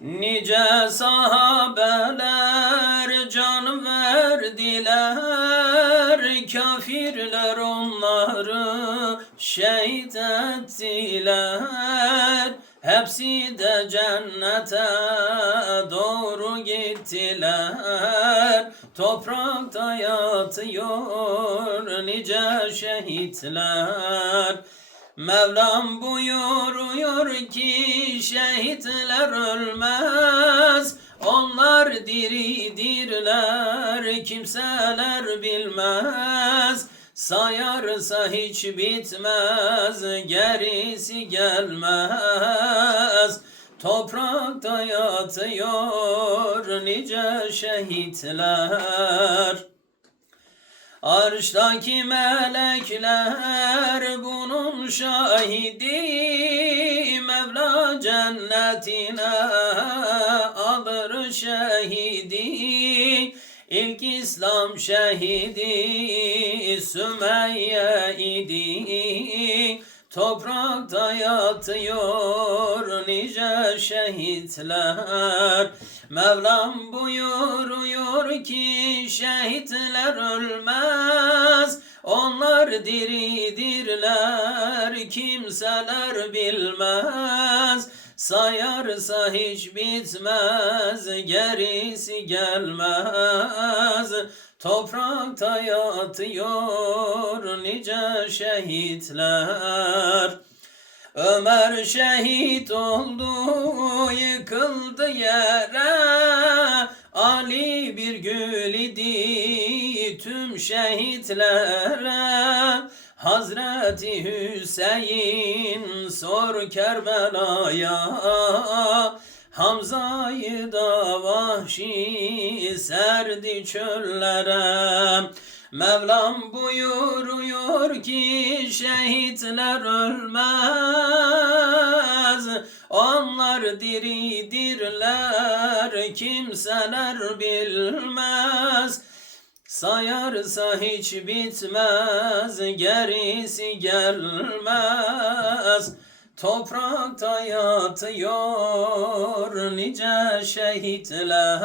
Nice sahabeler can verdiler Kafirler onları şehit ettiler. Hepsi de cennete doğru gittiler. Toprakta yatıyor nice şehitler. Mevlam buyuruyor ki şehitler ölmez Onlar diridirler kimseler bilmez. Sayarsa hiç bitmez gerisi gelmez. Toprakta yatıyor nice şehitler. Arştaki melekler bunun şahidi cennetine alır şehidi İlk İslam şehidi Sümeyye idi. Toprakta yatıyor nice şehitler. Mevlam buyuruyor ki şehitler ölmez. Onlar diridirler kimseler bilmez Sayarsa hiç bitmez gerisi gelmez. Toprakta yatıyor nice şehitler. Ömer şehit oldu yıkıldı yere. Ali bir gül idi tüm şehitlere Hazreti Hüseyin sor Kerbela'ya Hamza'yı da vahşi serdi çöllere. Mevlam buyuruyor ki şehitler ölmez Onlar diridirler kimseler bilmez Sayarsa hiç bitmez gerisi gelmez. Toprakta yatıyor nice şehitler